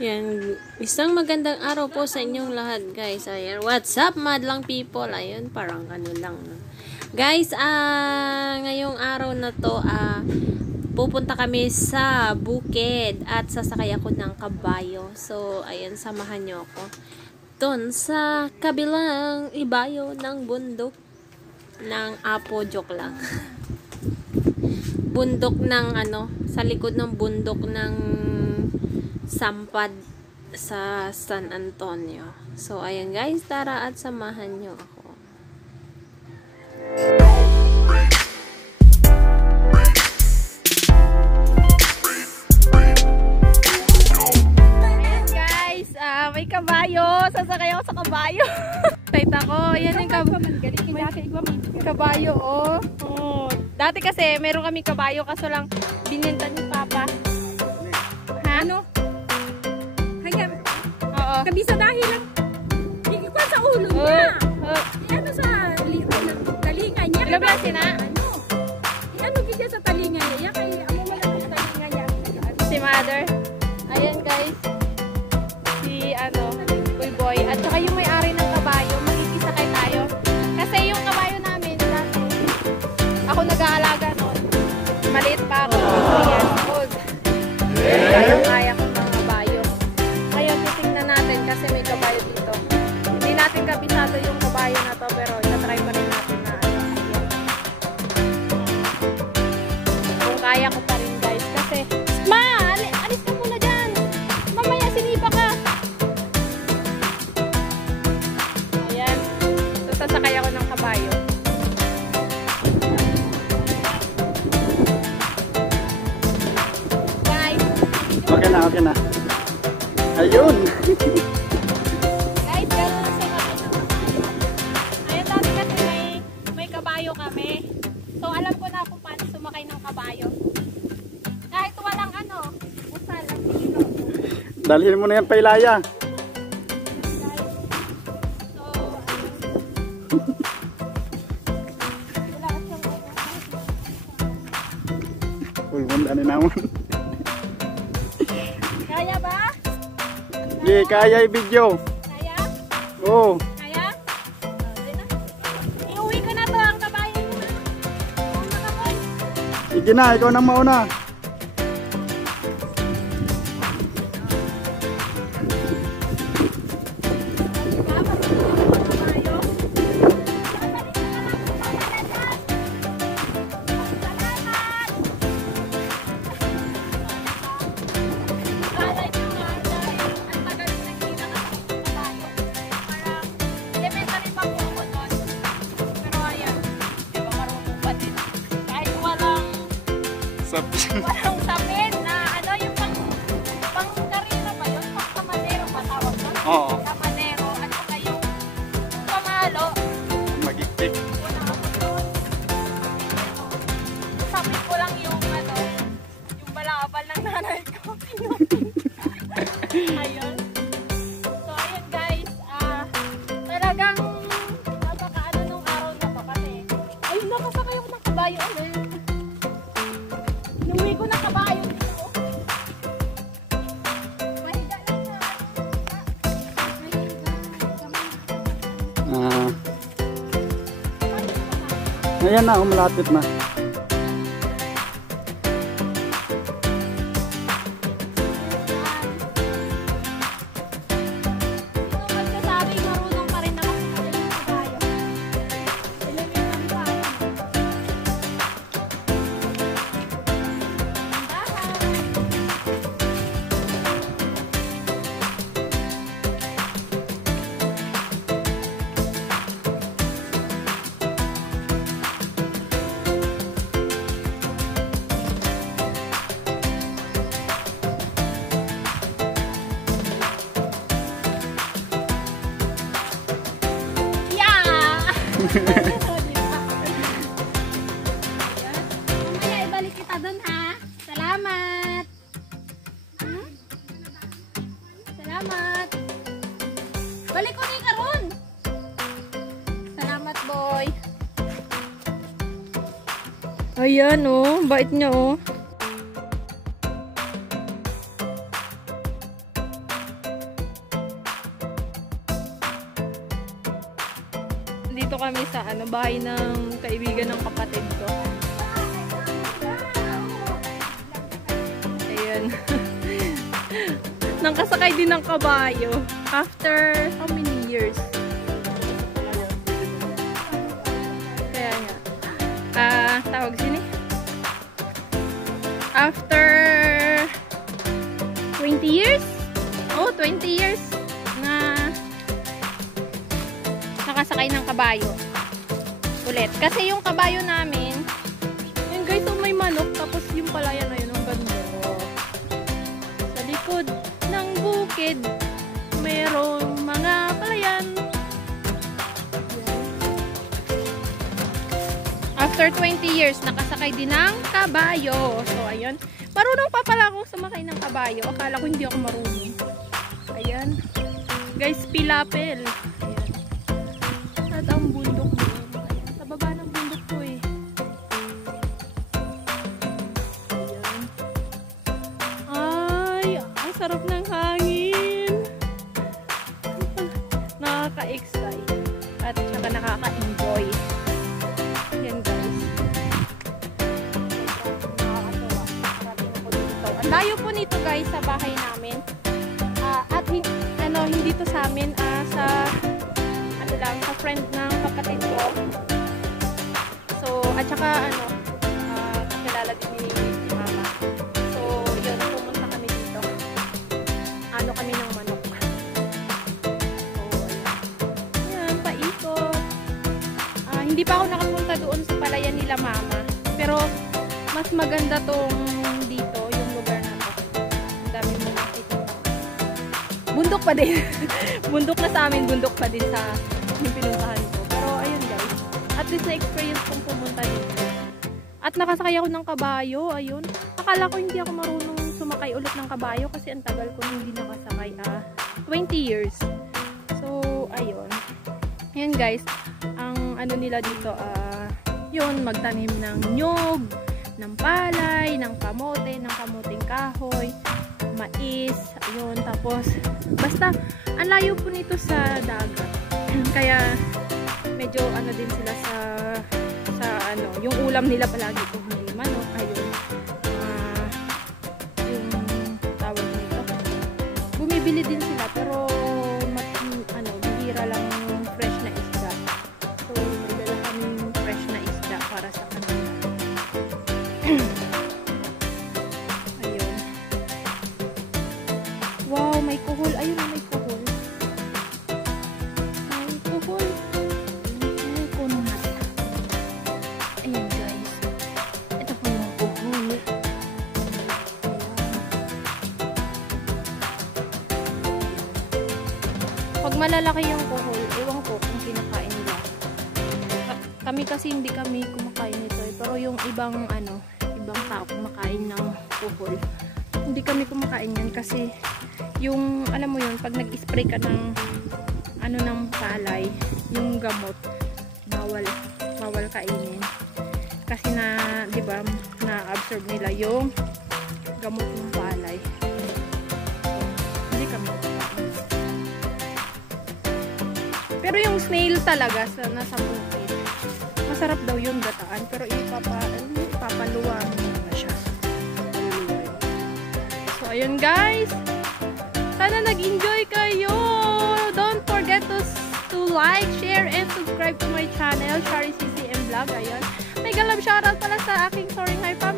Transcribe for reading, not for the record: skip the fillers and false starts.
Yan, isang magandang araw po sa inyong lahat, guys. Ayan, what's up, madlang people? Ayun, parang ano lang. Guys, ngayong araw na to, pupunta kami sa bukid at sasakay ako ng kabayo. So, ayan, samahan nyo ako. Doon sa kabilang ibayo ng bundok ng Apo, joke lang. Bundok ng sa likod ng bundok ng Sampad sa San Antonio. So, ayan guys, tara at samahan nyo ako. Ayan guys, may kabayo. Sasakay ako sa kabayo. Kahit ako, ayan yung kabayo, oh. Oh. Dati kasi, meron kami kabayo, kaso lang bininta ni Papa. Ha? Ano? Kabisa dahil lang ikikwan sa ulo niya. Ano sa talinga niya? Labasin na? Ano gidya sa talinga niya? Kaya amo mo lang sa talinga niya. Si Mother. Ayan guys. Si Bulboy. At saka yung may-ari ng kabayo. Makikisakay tayo. Kasi yung kabayo namin dati, ako nag-aalaga noon. Maliit pa ako. 3 years old. Kaya ko mga kabayo. Ngayon titingnan natin kasi may kabayo dito. Hindi natin kabisado yung kabayo na to, pero itatry pa rin natin na kung kaya ko pa rin guys. Kasi alis ka muna dyan. Mamaya sinipa ka. Ayan. So sasakay ako ng kabayo. Guys. Okay na. Ayun! Guys, gano'n na sa ayun, dati kasi may kabayo kami. So, alam ko na kung paano sumakay ng kabayo. Kahit walang usal ang dito. Dalhin mo na yan pa Ilaya. So, wala ka siyang Uy, ano naman. kaya ba? Hindi, kaya i-video. Kaya? Oo. Kaya? Iuwi ko na to ang kabayo mo na. Sige na, ikaw nang mauna. Walang sapin na yung pang-karina ba yun? Pang-kamanero ba tawag doon? Oo. Kamanero at saka yung pamalo. Magigpik. Sapin ko lang yung yung balakabal ng nanay ko. Ayun. So ayun guys, talagang napaka nung araw na to kasi ayun, nakasakay ako ng kabayo ulit. Inuwi ko na kabayo dito. Mahiga lang na. Ayan na, malapit na. Magkasabi, marunong pa rin ako sa yung kabayo. Elementan pa. Mamaya ibalik kita dun ha. Salamat. Salamat. Balik ko ni karon. Salamat boy. Ayan oh, bait niya oh. Nandito kami sa bahay ng kaibigan ng kapatid ko. Ayan. Nangkasakay din ng kabayo. After how many years? Kaya nga. Tawag sini? After 20 years? Oh, 20 years na nakasakay ng kabayo. Ulit. Kasi yung kabayo namin, yun guys, oh, may manok. Tapos yung palayan na yun, ang ganda. Sa likod ng bukid, mayroong mga palayan. After 20 years, nakasakay din ng kabayo. So, ayun. Marunong pa pala akong sumakay ng kabayo. Akala ko hindi ako marunong. Ayan. Guys, pilapel. Ayan. At ang bundok doon. Ayan. Sa baba ng bundok ko eh. Ayan. Ay, ang sarap ng hangin. Nakaka-excite. At saka nakaka-enjoy. Ayan guys. Ang layo po nito guys sa bahay namin. At hindi to sa amin, sa sa friend ng kapatid ko. So, at saka kakilala din ni mama. So, yun, pumunta kami dito. Kami ng manok. So, ayan, paikot. Hindi pa ako nakapunta doon sa palayan nila mama. Pero, mas maganda tong dito, yung lugar na to. Ang dami mo nakikita. Bundok pa din. Bundok na sa amin, bundok pa din sa yung pinuntahan ko. Pero, ayun guys. At least na-experience kong pumunta dito. At nakasakay ako ng kabayo. Ayun. Akala ko hindi ako marunong sumakay ulit ng kabayo kasi ang tagal ko hindi nakasakay. 20 years. So, ayun. Ayun guys. Ang nila dito, yun, magtanim ng nyog, ng palay, ng kamote, ng kamuting kahoy, mais, ayun, tapos basta ang layo po nito sa dagat. Kaya medyo din sila sa yung ulam nila palagi kung hindi manok, ayun. Yung tawag nito. Bumibili din sila pero bihira lang fresh na isda. So, may dala kaming fresh na isda para sa kanila. Ayun. Wow, may kuhol. Ayun na, may kuhol. May kuhol. May kunat. Ayun guys. Ito po yung kuhol. Pag malalaki yung kuhol, ewan ko kung kinakain nila. Kami kasi hindi kami kumakain nito eh. Pero yung ibang tao kumakain ng kuhol. Hindi kami kumakain yan kasi yung, alam mo yun, pag nag-spray ka ng ng palay, yung gamot, bawal kainin. Kasi di ba, na-absorb nila yung gamot ng palay. So, hindi kami kumakain. Pero yung snail talaga nasa bukid, masarap daw yun gataan, pero ipapaluwang na siya. So, ayun guys. Sana nag-enjoy kayo. Don't forget to like, share, and subscribe to my channel, Shari CCM Vlog. Ayun. May galab shoutout pala sa aking Soaring High family.